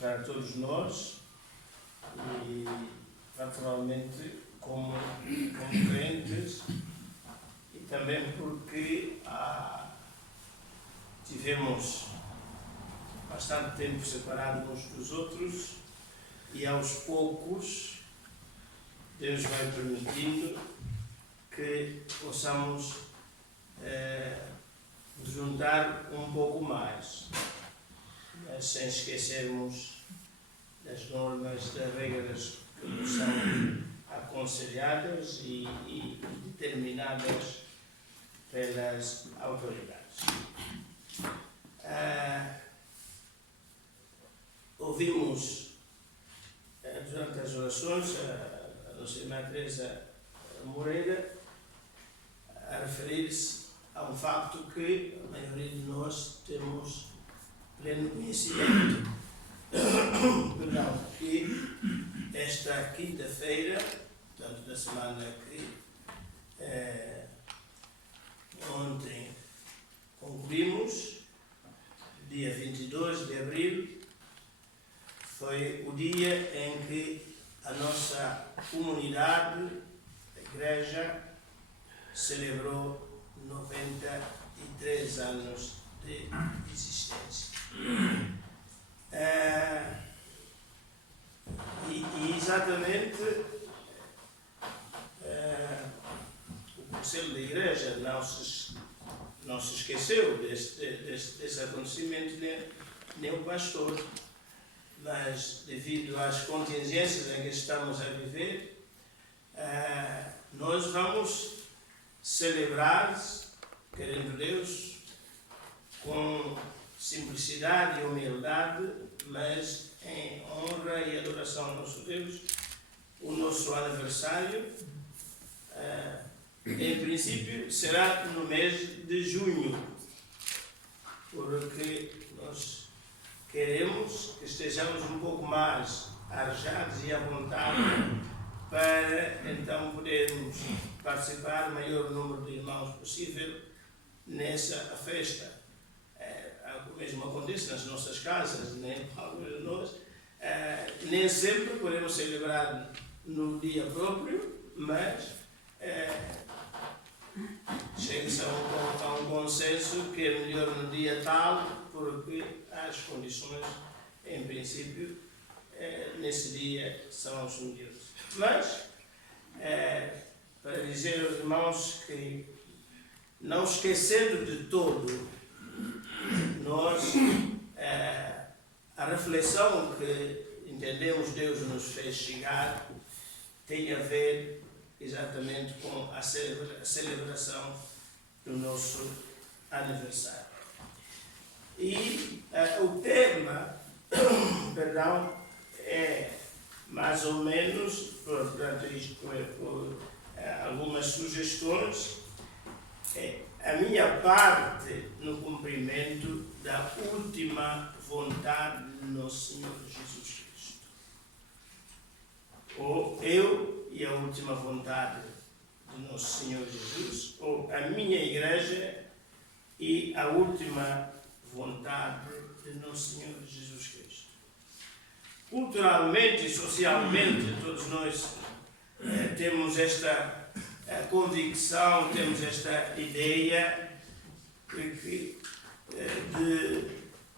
para todos nós e, naturalmente, como crentes, e também porque tivemos bastante tempo separados uns dos outros e aos poucos Deus vai permitindo que possamos juntar um pouco mais, mas sem esquecermos das normas, das regras que nos são aconselhadas e determinadas pelas autoridades. Ouvimos durante as orações a nossa irmã Teresa Moreira a referir-se a um facto que a maioria de nós temos pleno conhecimento. Que esta quinta-feira, portanto da semana que ontem concluímos, dia 22 de abril, foi o dia em que a nossa comunidade, a Igreja, celebrou 93 anos de existência. E exatamente o Conselho da Igreja não se esqueceu desse acontecimento, nem o pastor, mas devido às contingências em que estamos a viver, nós vamos celebrar, querendo Deus, com simplicidade e humildade, mas em honra e adoração ao nosso Deus, o nosso aniversário, em princípio, será no mês de junho, porque nós queremos que estejamos um pouco mais arejados e à vontade para então podermos participar o maior número de irmãos possível nessa festa. O mesmo acontece nas nossas casas, nem nós. Nem sempre podemos celebrar no dia próprio, mas chega-se a um consenso que é melhor no dia tal, porque as condições, em princípio, nesse dia são as melhores. Mas, para dizer aos irmãos que, não esquecendo de todo, nós, a reflexão que entendemos Deus nos fez chegar tem a ver exatamente com a celebração do nosso aniversário. E o tema, perdão, é mais ou menos, portanto, isto é por algumas sugestões, a minha parte no cumprimento da última vontade do nosso Senhor Jesus Cristo. Ou eu e a última vontade do nosso Senhor Jesus, ou a minha igreja e a última vontade de nosso Senhor Jesus Cristo. Culturalmente e socialmente, todos nós temos esta convicção, temos esta ideia de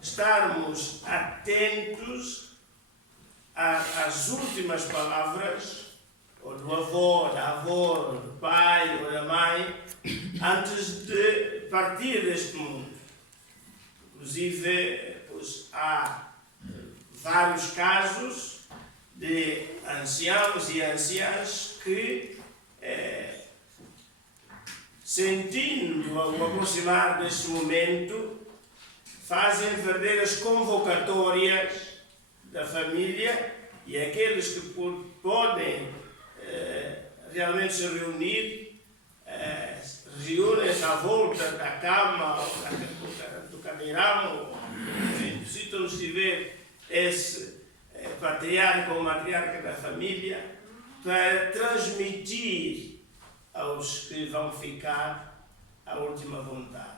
estarmos atentos às últimas palavras, ou do avô, da avó, ou do pai, ou da mãe, antes de partir deste mundo. Inclusive, pois, há vários casos de anciãos e anciãs que, sentindo o aproximar deste momento, fazem verdadeiras convocatórias da família, e aqueles que podem realmente se reunir, reúnem-se à volta da cama, ou do cadeirão, se não estiver esse patriarca ou matriarca da família, para transmitir aos que vão ficar a última vontade.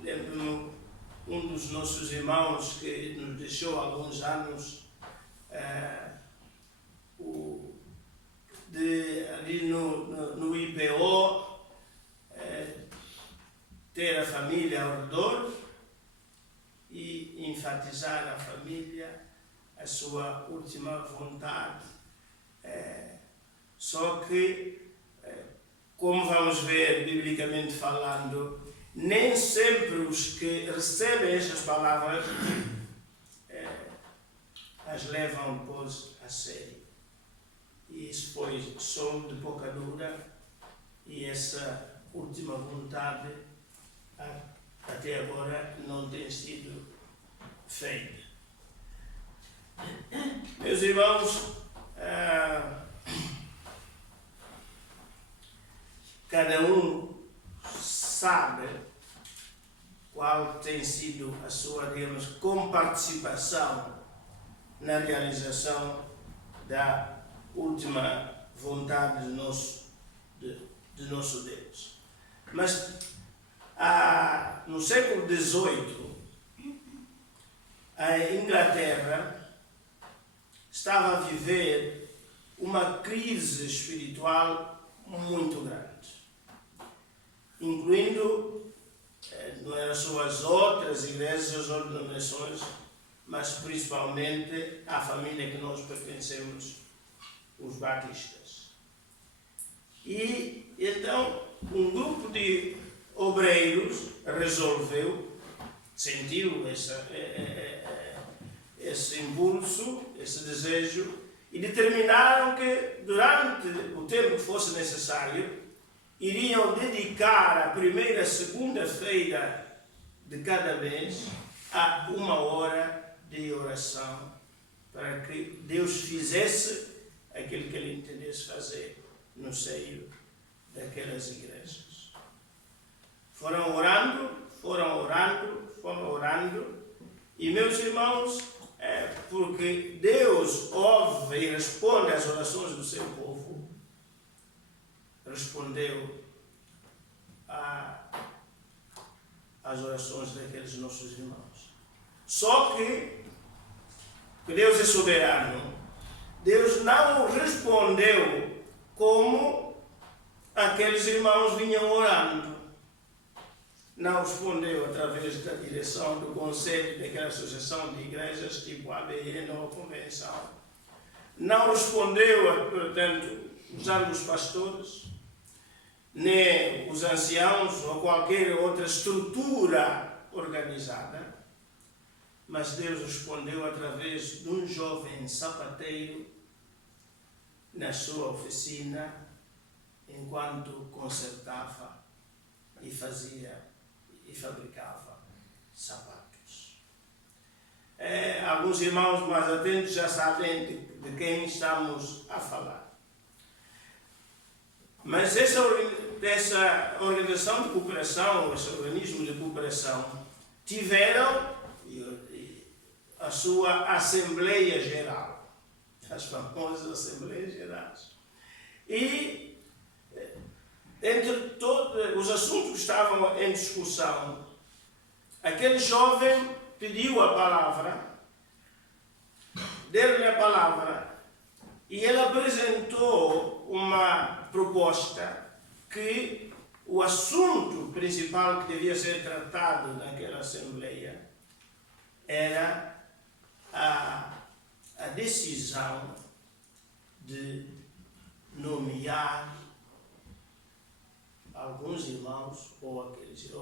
Lembro-me um dos nossos irmãos que nos deixou há alguns anos, ali no IPO, ter a família ao redor e enfatizar a família, a sua última vontade. Só que, como vamos ver biblicamente falando, nem sempre os que recebem estas palavras as levam depois a sério. E isso foi só de pouca dura, e essa última vontade até agora não tem sido feita. Meus irmãos, cada um sabe qual tem sido a sua, digamos, comparticipação na realização da última vontade de nosso Deus. Mas no século XVIII, a Inglaterra estava a viver uma crise espiritual muito grande, incluindo, não eram só as outras igrejas, as outras denominações, mas principalmente a família que nós pertencemos, os batistas. E então um grupo de obreiros sentiu esse impulso, esse desejo, e determinaram que durante o tempo que fosse necessário, iriam dedicar a primeira segunda-feira de cada mês a 1 hora de oração, para que Deus fizesse aquilo que Ele entendesse fazer no seio daquelas igrejas. Foram orando, e meus irmãos, porque Deus ouve e responde às orações do seu povo, respondeu às orações daqueles nossos irmãos. Só que Deus é soberano. Deus não respondeu como aqueles irmãos vinham orando. Não respondeu através da direção do conselho daquela associação de igrejas tipo ABN ou convenção. Não respondeu, portanto, usando os pastores, nem os anciãos ou qualquer outra estrutura organizada, mas Deus respondeu através de um jovem sapateiro na sua oficina, enquanto consertava e fazia e fabricava sapatos. Alguns irmãos mais atentos já sabem de quem estamos a falar. Mas essa organização de cooperação, esse organismo de cooperação, tiveram a sua Assembleia Geral, as famosas Assembleias Gerais. E entre todos os assuntos que estavam em discussão, aquele jovem pediu a palavra, deram-lhe a palavra, e ele apresentou uma proposta que o assunto principal que devia ser tratado naquela Assembleia era a decisão de nomear alguns irmãos ou aqueles que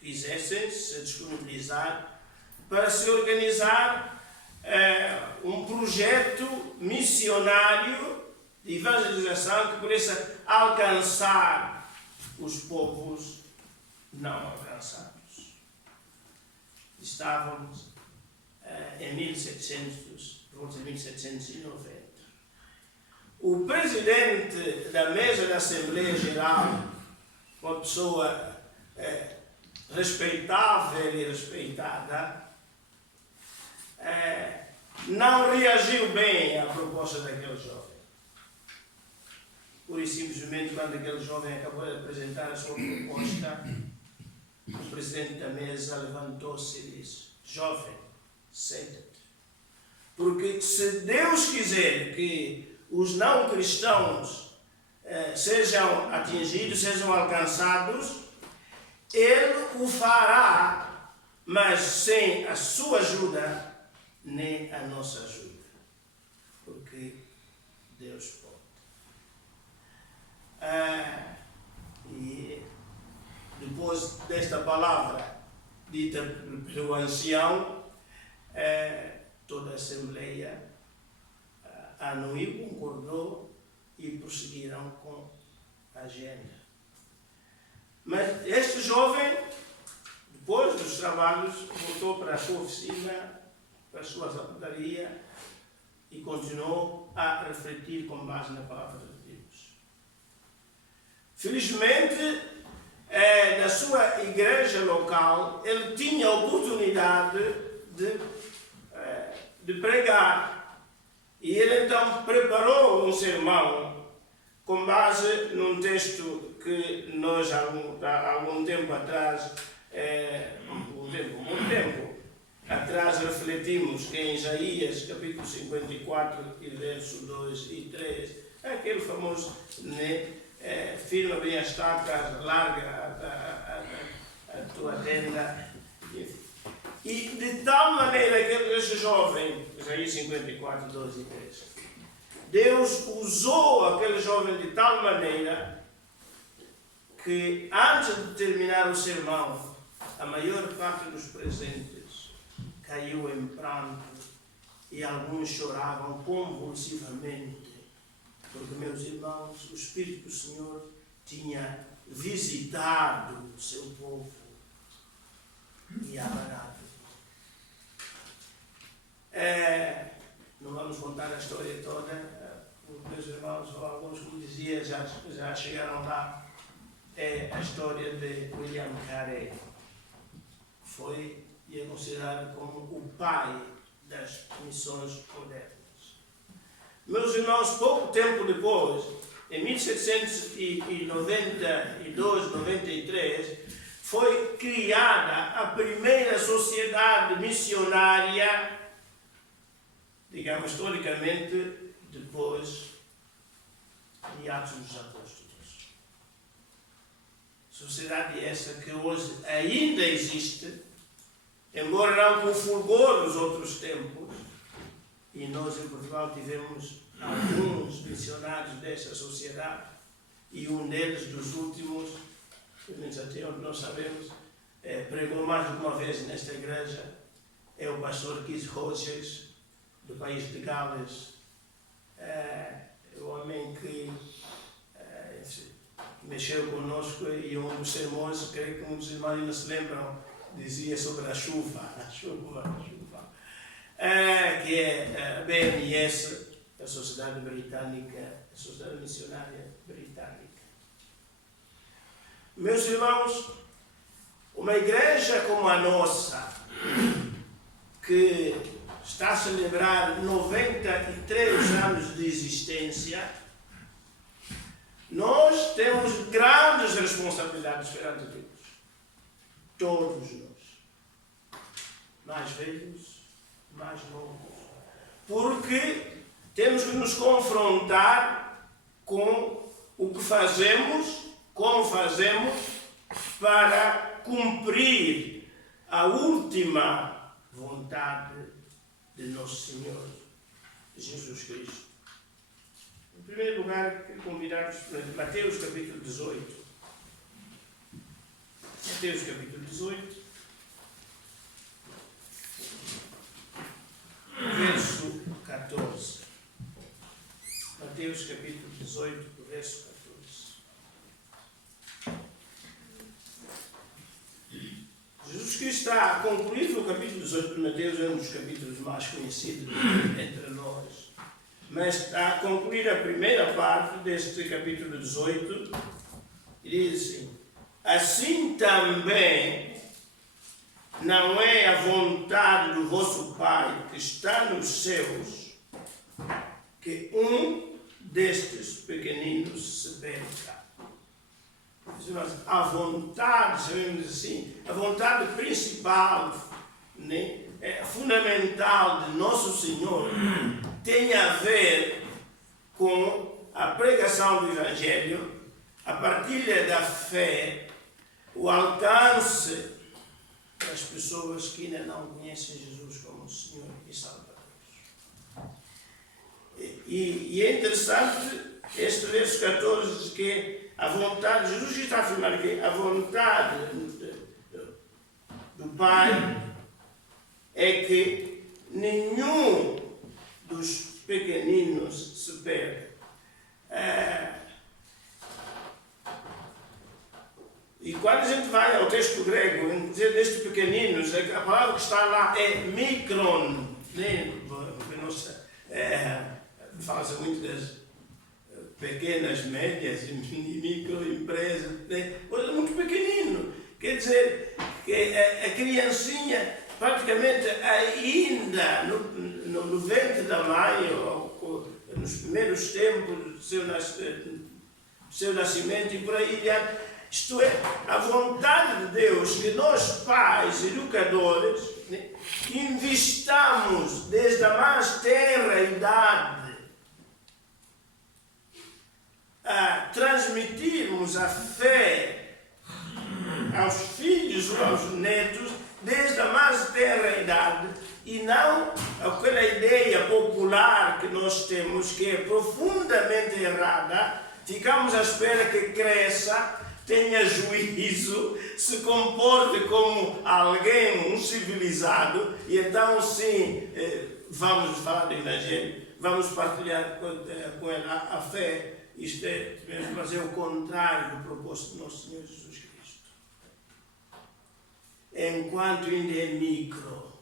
quisessem se disponibilizar para se organizar um projeto missionário de evangelização que pudesse alcançar os povos não alcançados. Estávamos em 1790. O presidente da mesa da Assembleia Geral, uma pessoa respeitável e respeitada, não reagiu bem à proposta daquele jovem. Pura e simplesmente, quando aquele jovem acabou de apresentar a sua proposta, o presidente da mesa levantou-se e disse: jovem, senta-te. Porque se Deus quiser que os não cristãos sejam atingidos, sejam alcançados, Ele o fará, mas sem a sua ajuda, nem a nossa ajuda. Porque Deus pode. E depois desta palavra dita pelo ancião, toda a Assembleia anuiu, concordou e prosseguiram com a agenda. Mas este jovem, depois dos trabalhos, voltou para a sua oficina, para a sua zapataria e continuou a refletir com base na palavra de Deus. Felizmente, na sua igreja local, ele tinha a oportunidade de pregar. E ele então preparou um sermão com base num texto que nós há algum tempo atrás, refletimos, que em Isaías capítulo 54, e verso 2 e 3, aquele famoso, firma bem as estacas, larga a tua tenda. E de tal maneira que esse jovem, Isaías 54, 2 e 3, Deus usou aquele jovem de tal maneira que antes de terminar o sermão, a maior parte dos presentes caiu em pranto e alguns choravam convulsivamente, porque, meus irmãos, o Espírito do Senhor tinha visitado o seu povo e abarado. Não vamos contar a história toda, os meus irmãos, ou alguns, como dizia, já chegaram lá. É a história de William Carey. Foi e é considerado como o pai das missões modernas. Meus irmãos, pouco tempo depois, em 1792, 93, foi criada a primeira sociedade missionária, digamos, historicamente, depois de Atos dos Apóstolos. Sociedade essa que hoje ainda existe, embora não com o fulgor dos outros tempos, e nós em Portugal tivemos alguns missionários dessa sociedade, e um deles, dos últimos, até onde nós sabemos, pregou mais de uma vez nesta igreja, é o pastor Keith Rogers, do país de Gales. O homem que mexeu conosco, e um dos sermões, creio que muitos irmãos ainda se lembram, dizia sobre a chuva, que é a BMS, a Sociedade Britânica, a Sociedade Missionária Britânica. Meus irmãos, uma igreja como a nossa, que está a celebrar 93 anos de existência, nós temos grandes responsabilidades perante Deus. Todos nós. Mais velhos, mais novos. Porque temos que nos confrontar com o que fazemos, como fazemos, para cumprir a última vontade de nosso Senhor Jesus Cristo. Em primeiro lugar, quero convidar-vos para Mateus capítulo 18. Mateus capítulo 18, verso 14. Mateus capítulo 18, verso 14. Jesus Cristo está a concluir o capítulo 18 de Mateus, é um dos capítulos mais conhecidos entre nós. Mas está a concluir a primeira parte deste capítulo 18 e diz assim: assim também não é a vontade do vosso Pai que está nos céus que um destes pequeninos se perca. a vontade, chamemos assim, a vontade principal, né, fundamental de Nosso Senhor, tem a ver com a pregação do Evangelho, a partilha da fé, o alcance das pessoas que ainda não conhecem Jesus como Senhor e Salvador. E é interessante este verso 14, diz que a vontade, Jesus está a afirmar que a vontade do Pai é que nenhum dos pequeninos se perca. E quando a gente vai ao texto grego, dizer destes pequeninos, a palavra que está lá é micron, né? Fala-se muito das pequenas, médias e microempresas, né? Coisa muito pequenino. Quer dizer, que a criancinha, praticamente ainda no ventre da mãe, ou nos primeiros tempos do seu nascimento e por aí adiante, isto é, a vontade de Deus que nós, pais, educadores, né, investamos desde a mais tenra idade a transmitirmos a fé aos filhos ou aos netos desde a mais tenra idade e não aquela ideia popular que nós temos que é profundamente errada. Ficamos à espera que cresça, tenha juízo, se comporte como alguém, um civilizado, e então sim, vamos falar do Evangelho, vamos partilhar com ela a fé. Isto é, devemos fazer o contrário do propósito do nosso Senhor Jesus Cristo. Enquanto ainda é micro,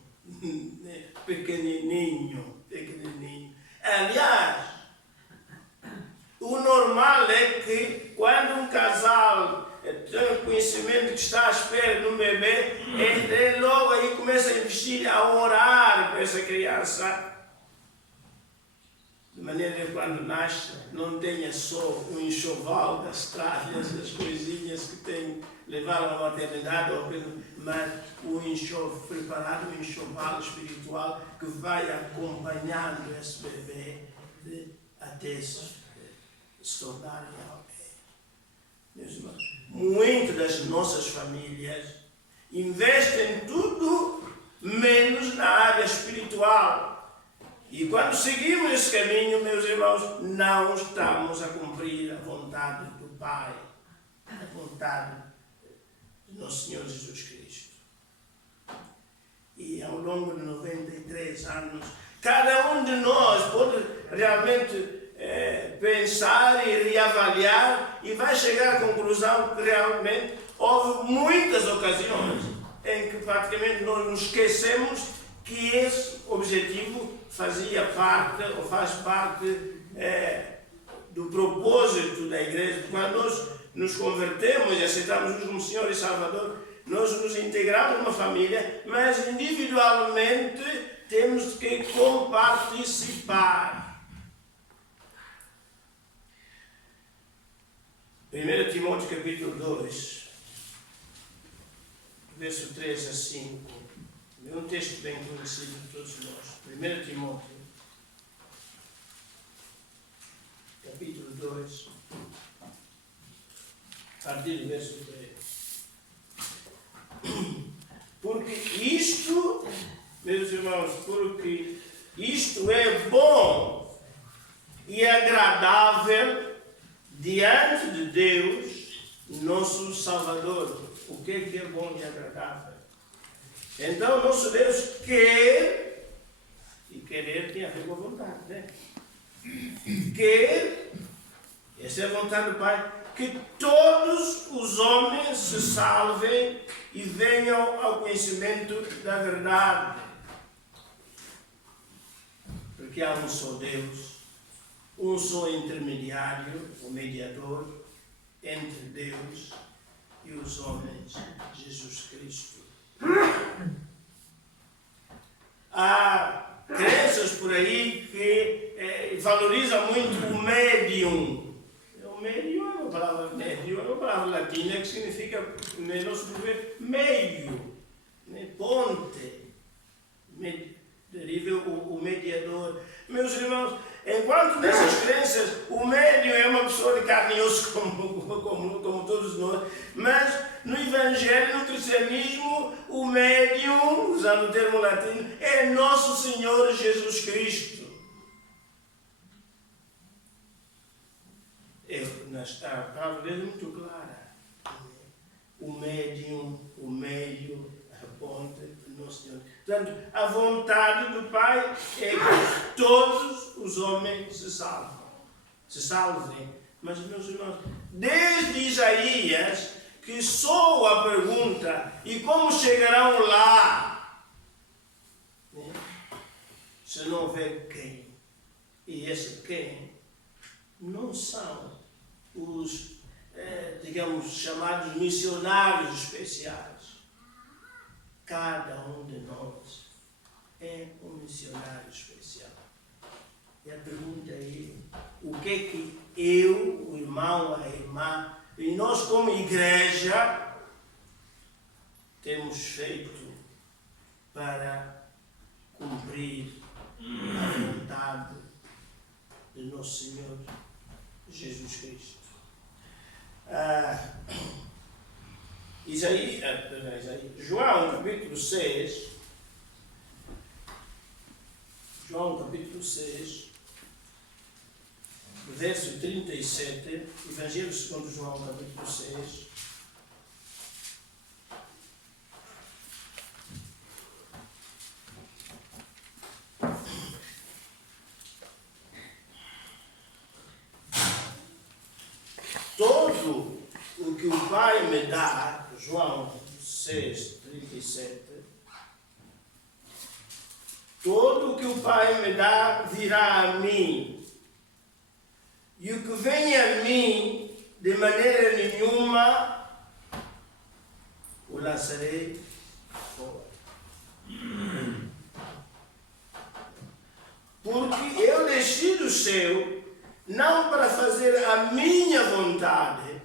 pequenininho. Aliás, o normal é que quando um casal tem conhecimento que está à espera de um bebê, ele logo aí começa a investir, a orar para essa criança, de maneira que quando nasce não tenha só o enxoval das tralhas, das coisinhas que tem levar à maternidade, mas o enxoval, preparar um enxoval espiritual que vai acompanhando esse bebê até se tornar alguém. Meus irmãos, muitas das nossas famílias investem tudo menos na área espiritual. E quando seguimos esse caminho, meus irmãos, não estamos a cumprir a vontade do Pai, a vontade do nosso Senhor Jesus Cristo. E ao longo de 93 anos, cada um de nós pode realmente pensar e reavaliar e vai chegar à conclusão que realmente houve muitas ocasiões em que praticamente nós nos esquecemos que esse objetivo fazia parte ou faz parte do propósito da igreja. Quando nós nos convertemos e aceitamos Jesus como Senhor e Salvador, nós nos integramos numa família, mas individualmente temos que comparticipar. 1 Timóteo capítulo 2, verso 3 a 5. É um texto bem conhecido de todos nós. 1 Timóteo, capítulo 2, a partir do verso 3. Porque isto, meus irmãos, porque isto é bom e agradável diante de Deus, nosso Salvador. O que é bom e agradável? Então, nosso Deus quer, e querer tem a ver com a vontade, né? Quer, essa é a vontade do Pai, que todos os homens se salvem e venham ao conhecimento da verdade. Porque há um só Deus, um só intermediário, o mediador, entre Deus e os homens, Jesus Cristo. Há crenças por aí que valorizam muito o médium. O médium é uma palavra, médium é uma palavra latina que significa, no nosso português, meio, né? Ponte, deriva o mediador. Meus irmãos, enquanto nessas crenças o médium é uma pessoa de carne e osso como todos nós, mas no Evangelho, no cristianismo, o médium, usando o termo latino, é nosso Senhor Jesus Cristo. A palavra dele é muito clara. O médium, o meio, a ponte do nosso Senhor. Portanto, a vontade do Pai é que todos os homens se salvem. Mas, meus irmãos, desde Isaías, que soa a pergunta, e como chegarão lá? Se não houver quem. E esse quem não são os, digamos, chamados missionários especiais. Cada um de nós é um missionário especial. E a pergunta é, o que é que eu, o irmão, a irmã, e nós como igreja, temos feito para cumprir a vontade de nosso Senhor Jesus Cristo? João capítulo 6, verso 37, Evangelho segundo João capítulo 6. Todo o que o Pai me dá, João 6, 37, todo o que o Pai me dá virá a mim, e o que vem a mim, de maneira nenhuma, o lançarei fora. Porque eu desci do céu, não para fazer a minha vontade,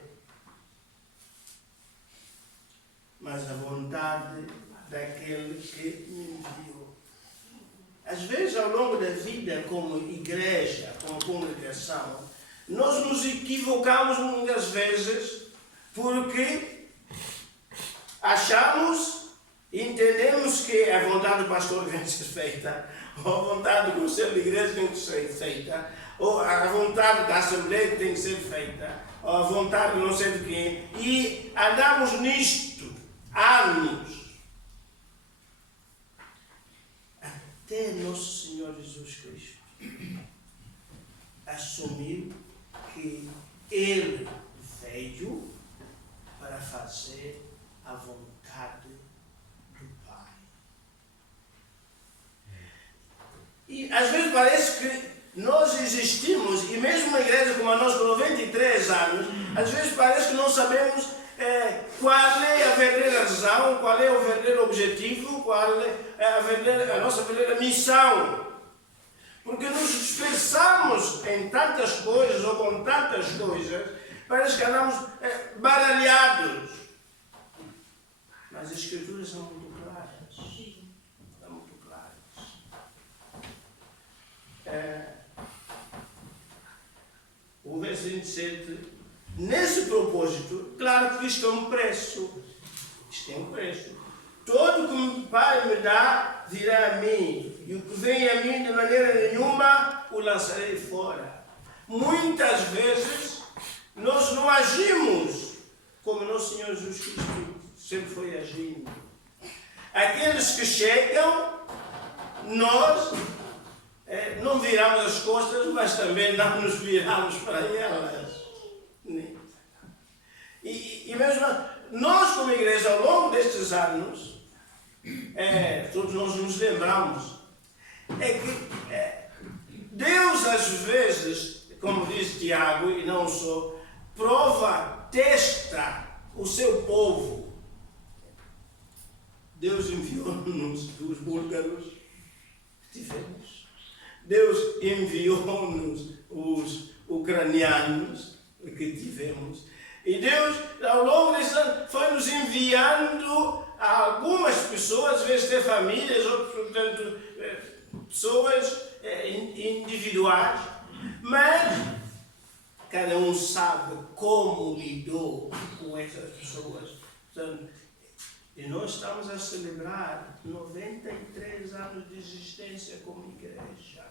mas a vontade daquele que me enviou. Às vezes, ao longo da vida, como igreja, como congregação, nós nos equivocamos muitas vezes porque achamos, entendemos que a vontade do pastor tem que ser feita, ou a vontade do conselho de igreja tem que ser feita, ou a vontade da Assembleia tem que ser feita, ou a vontade de não sei de quem, e andamos nisto anos. Até nosso Senhor Jesus Cristo assumiu que Ele veio para fazer a vontade do Pai. E às vezes parece que nós existimos, e mesmo uma igreja como a nossa, com 93 anos, às vezes parece que não sabemos qual é a verdadeira razão, qual é o verdadeiro objetivo, qual é a nossa verdadeira missão. Porque nos dispersamos em tantas coisas ou com tantas coisas, parece que andamos baralhados. Mas as Escrituras são muito claras. São muito claras. O verso 27, nesse propósito, claro que isto é um preço. Isto é um preço. Todo o que o Pai me dá virá a mim, e o que vem a mim de maneira nenhuma o lançarei fora. Muitas vezes nós não agimos como nosso Senhor Jesus Cristo sempre foi agindo. Aqueles que chegam, nós não viramos as costas, mas também não nos viramos para elas. E mesmo nós, como igreja, ao longo destes anos, todos nós nos lembramos, que Deus às vezes, como diz Tiago, e não só, testa o seu povo. Deus enviou-nos os búlgaros que tivemos. Deus enviou-nos os ucranianos que tivemos. E Deus, ao longo desse ano, foi nos enviando a algumas pessoas, às vezes até famílias, ou, portanto, pessoas individuais, mas cada um sabe como lidou com essas pessoas. Portanto, e nós estamos a celebrar 93 anos de existência como igreja.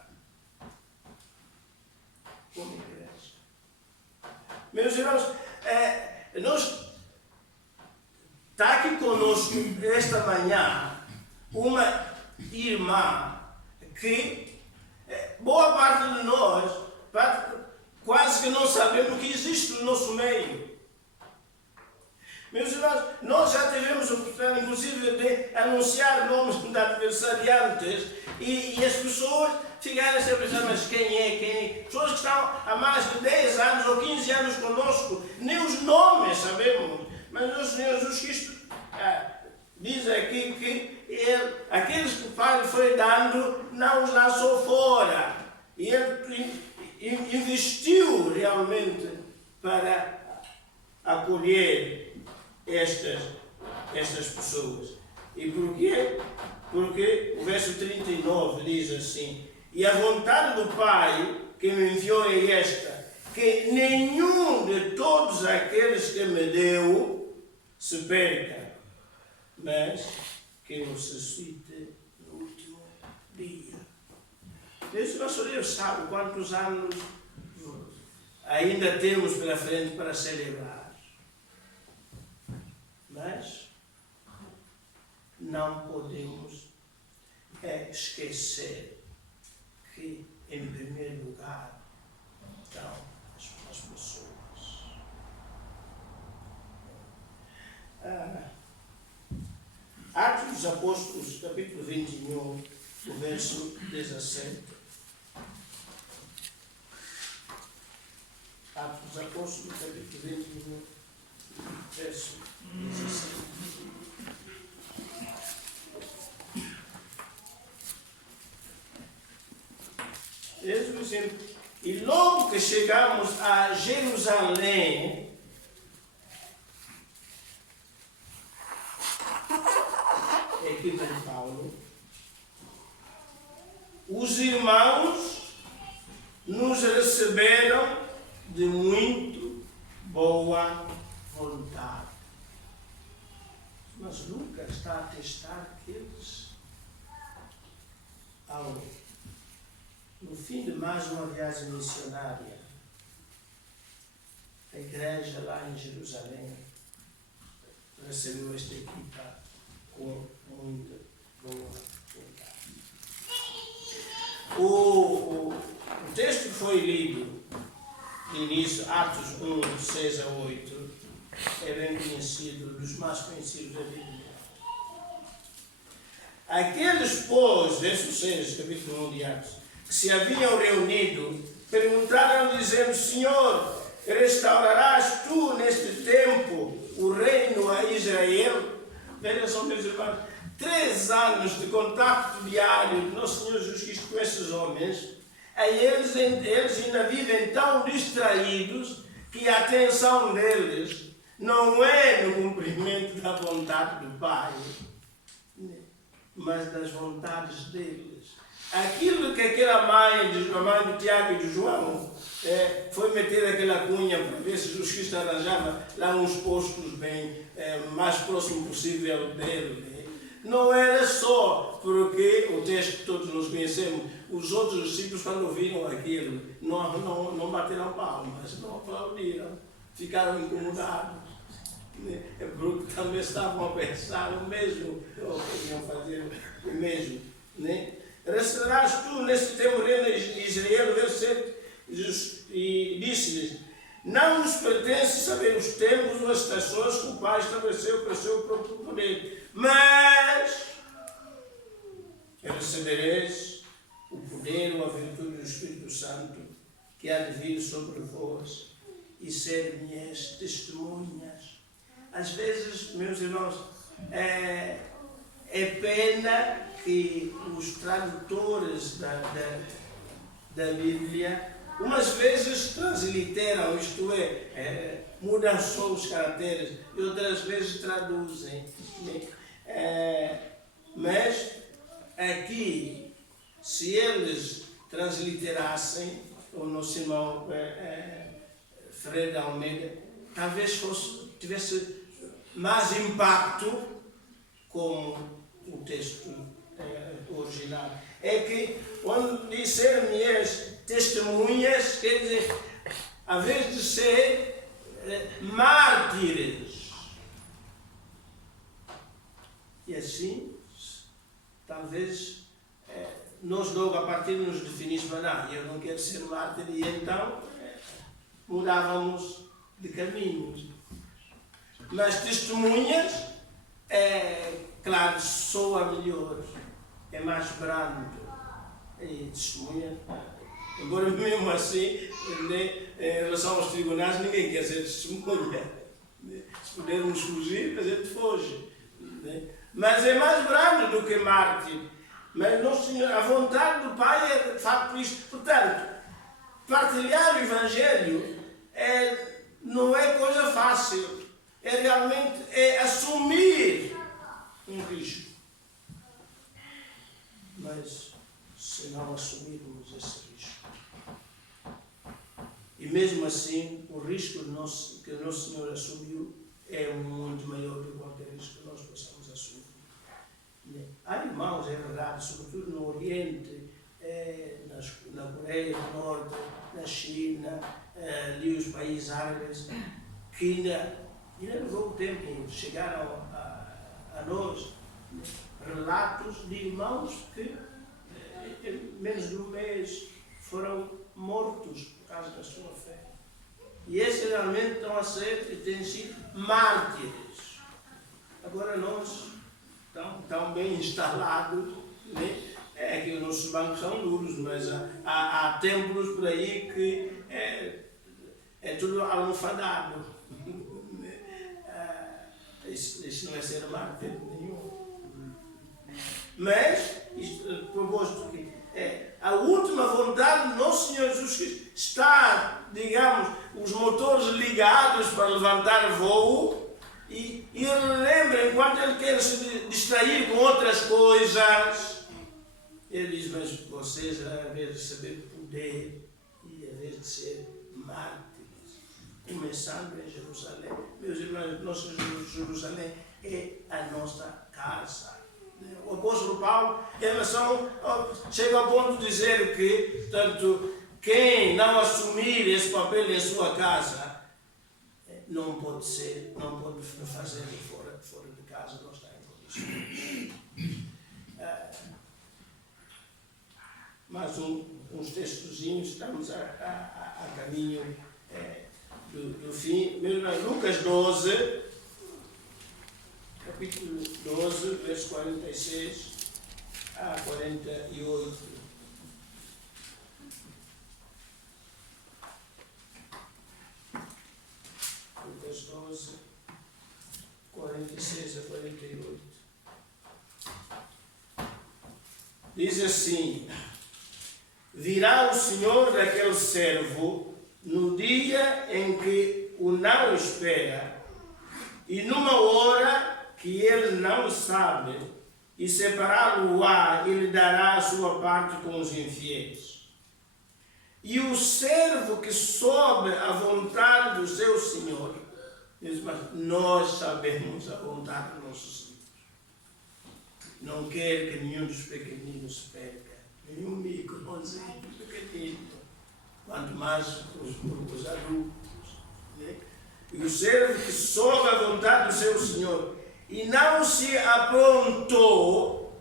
Como igreja. Meus irmãos, está aqui conosco esta manhã uma irmã que boa parte de nós quase que não sabemos que existe no nosso meio. Meus irmãos, nós já tivemos a oportunidade, inclusive, de anunciar nomes de adversariantes e as pessoas ficaram sempre pensando, mas quem é? Pessoas que estão há mais de 10 anos ou 15 anos conosco, nem os nomes sabemos. Mas o Senhor Jesus Cristo diz aqui que aqueles que o Pai foi dando, não os lançou fora. E Ele investiu realmente para acolher estas pessoas. E porquê? Porque o verso 39 diz assim: e a vontade do Pai que me enviou é esta, que nenhum de todos aqueles que me deu se perca, mas que o suscite no último dia. Esse nosso Deus sabe quantos anos ainda temos pela frente para celebrar. Mas não podemos esquecer que, em primeiro lugar, estão as pessoas. Atos dos Apóstolos, capítulo 21, o verso 17. Atos dos Apóstolos, capítulo 21, verso 17. Eis o exemplo. E logo que chegamos a Jerusalém, aqui tem Paulo, os irmãos nos receberam de muito boa vontade. Mas Lucas está a atestar que eles, no fim de mais uma viagem missionária, a igreja lá em Jerusalém recebeu esta equipa com muita boa vontade. O texto que foi lido de início, Atos 1, 6 a 8, é bem conhecido, dos mais conhecidos da Bíblia. Aqueles, pois, verso 6, capítulo 1 de Atos, que se haviam reunido, perguntaram, dizendo: Senhor, restaurarás tu neste tempo o reino a Israel? Vejam só, meus irmãos, 3 anos de contato diário do nosso Senhor Jesus Cristo com esses homens, eles ainda vivem tão distraídos que a atenção deles não é no cumprimento da vontade do Pai, mas das vontades deles. Aquilo que aquela mãe do Tiago e de João foi meter aquela cunha para ver se Jesus Cristo arranjava lá uns postos bem mais próximo possível dele. Não era só porque o texto que todos nós conhecemos, os outros discípulos, quando ouviram aquilo, não bateram palmas, não aplaudiram, ficaram incomodados. Porque também estavam a pensar o mesmo, ou queriam fazer o mesmo. Restaurarás tu nesse tempo o reino de Israel, verso 7, e disse-lhes: não nos pertence saber os tempos ou as estações que o Pai estabeleceu para o seu próprio poder, mas recebereis o poder ou a virtude do Espírito Santo que há de vir sobre vós e ser minhas testemunhas. Às vezes, meus irmãos, é pena que os tradutores da Bíblia umas vezes transliteram, isto é, mudam só os caracteres, e outras vezes traduzem. Mas aqui, se eles transliterassem, o nosso irmão Ferreira de Almeida, talvez tivesse mais impacto como o texto original. É que, quando disser-me as testemunhas, quer dizer, a vez de ser mártires. E assim, talvez nós logo a partir nos definíssemos, não, eu não quero ser mártir, e então mudávamos de caminho. Mas testemunhas, claro, soa melhor, é mais brando. E testemunha, embora mesmo assim, em relação aos tribunais, ninguém quer ser testemunha. Se pudermos fugir, a gente foge. Mas é mais brando do que mártir. Mas Nosso Senhor, a vontade do Pai é de facto isto. Portanto, partilhar o Evangelho não é coisa fácil. Realmente assumir um risco. Mas se não assumirmos esse risco, e mesmo assim o risco que o Nosso Senhor assumiu é muito maior do que qualquer risco que nós possamos assumir. Há irmãos, é verdade, sobretudo no Oriente, na Coreia do Norte, na China, ali os países árabes, que ainda levou tempo em chegar a nós relatos de irmãos que em menos de um mês foram mortos por causa da sua fé. E esses realmente estão a ser e têm sido mártires. Agora nós, tão bem instalados, né? Que os nossos bancos são duros, mas há templos por aí que é tudo almofadado. Isso não é ser mártir nenhum. Mas, proposto que a última vontade do Nosso Senhor Jesus Cristo está, digamos, os motores ligados para levantar voo, e ele lembra, enquanto ele quer se distrair com outras coisas, ele diz, mas vocês, a vez de receber poder e a vez de ser mártires, começando em Jerusalém. Meus irmãos, nossa Jerusalém é a nossa casa. O apóstolo Paulo, em relação, chega ao ponto de dizer que, tanto quem não assumir esse papel em sua casa, não pode fazer fora de casa, não está em condições. Mas uns textozinhos, estamos a caminho do fim. Lucas 12, capítulo 12, verso 46 a 48. Lucas 12, 46 a 48. Diz assim: virá o Senhor daquele servo no dia em que o não espera, e numa hora que ele não sabe, e separá-lo-á e lhe dará a sua parte com os infiéis. E o servo que soube a vontade do seu Senhor, diz, mas nós sabemos a vontade do nosso Senhor. Não quer que nenhum dos pequeninos se perca, nenhum microzinho pequenino, quanto mais os adultos. Né? E o servo que soube a vontade do seu Senhor e não se aprontou,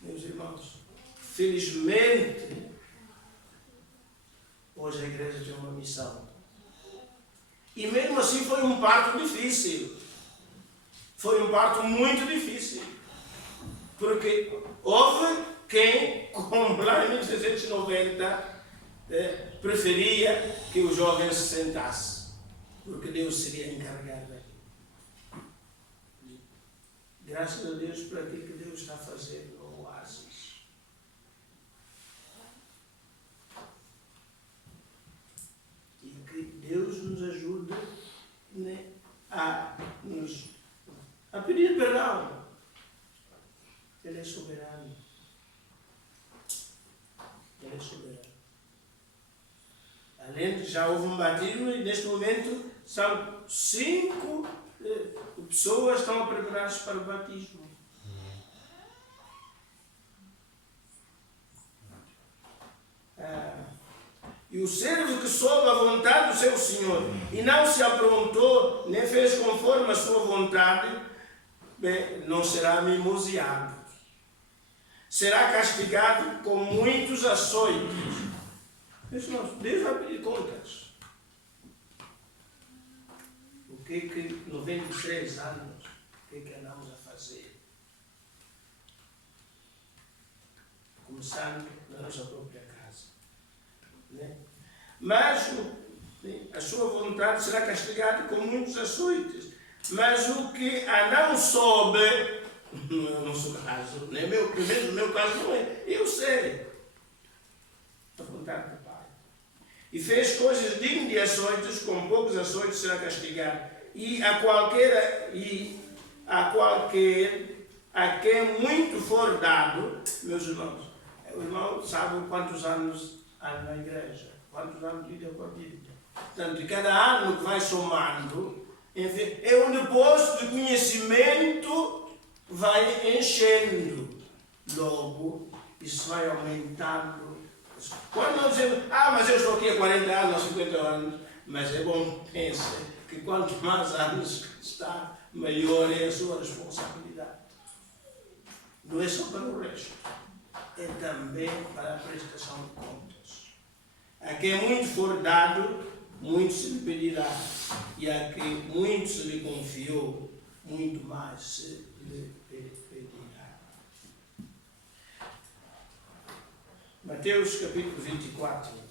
meus irmãos, felizmente, hoje a igreja tem uma missão. E mesmo assim foi um parto difícil. Foi um parto muito difícil. Porque houve quem, como lá em 1690, preferia que o jovem se sentasse, porque Deus seria encarregado daquilo. Graças a Deus por aquilo que Deus está fazendo no Oásis. né, a pedir perdão. Ele é soberano. Ele é soberano. Além de já houve um batismo e neste momento são 5 pessoas que estão a preparar-se para o batismo. E o servo que soube a vontade do seu senhor e não se aprontou, nem fez conforme a sua vontade, bem, não será mimoseado. Será castigado com muitos açoites. Deus vai pedir contas. O que 93 anos, o que andamos a fazer? Começando na nossa própria casa. Né? Mas a sua vontade será castigada com muitos açoites. Mas o que a não soube, não é o nosso caso, nem pelo menos o meu caso não é, eu sei a vontade do Pai. E fez coisas dignas de açoites, com poucos açoites será castigado. E a quem muito for dado, meus irmãos, o irmão sabe quantos anos há na igreja, quantos anos de vida com a Bíblia. Portanto, cada ano que vai somando, enfim, é um depósito de conhecimento, vai enchendo. Logo, isso vai aumentando. Quando nós dizemos, mas eu estou aqui há 40 anos, há 50 anos, mas é bom pensar que quanto mais anos está, maior é a sua responsabilidade. Não é só para o resto, é também para a prestação de contas. A quem muito for dado, muito se lhe pedirá, e a quem muito se lhe confiou, muito mais se lhe pedirá. Mateus capítulo 24.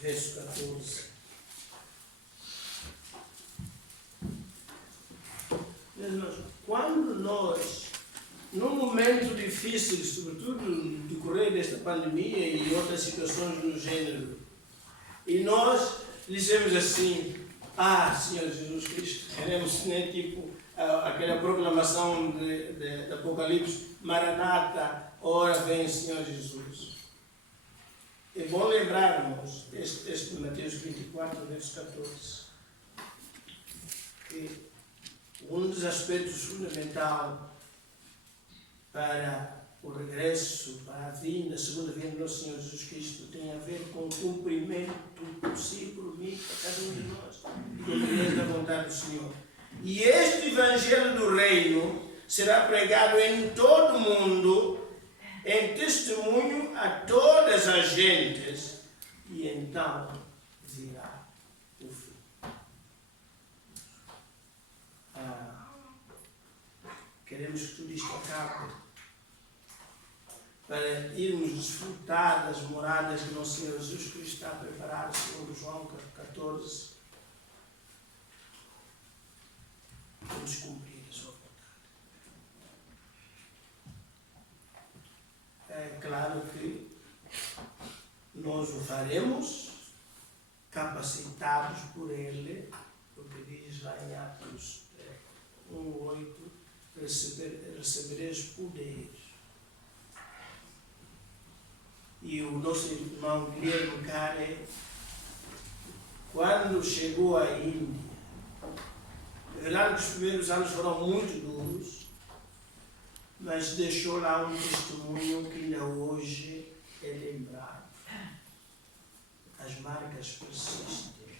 Verso 14. Quando nós, num momento difícil, sobretudo no decorrer desta pandemia e outras situações do gênero, e nós dizemos assim, Senhor Jesus Cristo, queremos, né, tipo aquela proclamação de Apocalipse, Maranata, ora vem Senhor Jesus. É bom lembrarmos este Mateus 24, verso 14, que um dos aspectos fundamentais para o regresso, para a vinda, a segunda vinda do nosso Senhor Jesus Cristo, tem a ver com o cumprimento por si, por mim, para cada um de nós, e com a beleza da vontade do Senhor. E este Evangelho do Reino será pregado em todo o mundo, em testemunho a todas as gentes, e então virá o fim. Queremos que tudo isto acabe, para irmos desfrutar das moradas que nosso Senhor Jesus Cristo está a preparar, segundo João 14. Vamos cumprir a sua vontade. É claro que nós o faremos capacitados por Ele, porque diz lá em Atos 1:8, recebereis poder. E o nosso irmão Guilherme Care, quando chegou à Índia, é verdade que os primeiros anos foram muito duros, mas deixou lá um testemunho que ainda hoje é lembrado. As marcas persistem.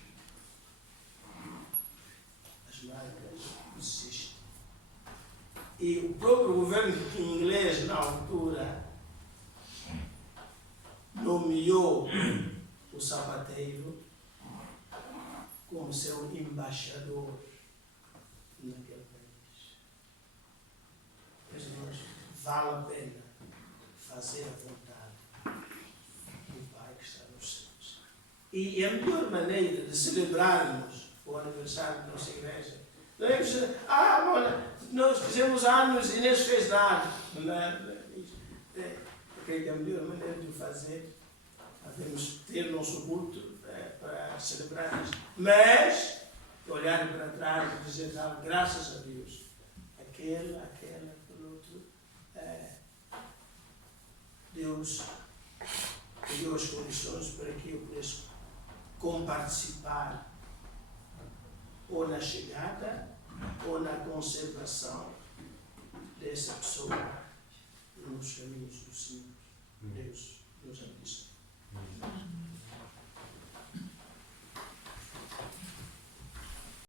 As marcas persistem. E o próprio governo inglês, na altura, nomeou o sapateiro como seu embaixador naquele país. Meus irmãos, vale a pena fazer a vontade do Pai que está nos céus. E a melhor maneira de celebrarmos o aniversário da nossa igreja não é dizer, nós fizemos anos e nem se fez nada. Porque a melhor maneira de fazer a Podemos ter nosso culto para celebrar isso. Mas, olhar para trás e dizer, graças a Deus, aquele, aquele outro, Deus deu as condições para que eu pudesse comparticipar ou na chegada ou na conservação dessa pessoa nos caminhos do Senhor. Deus abençoe.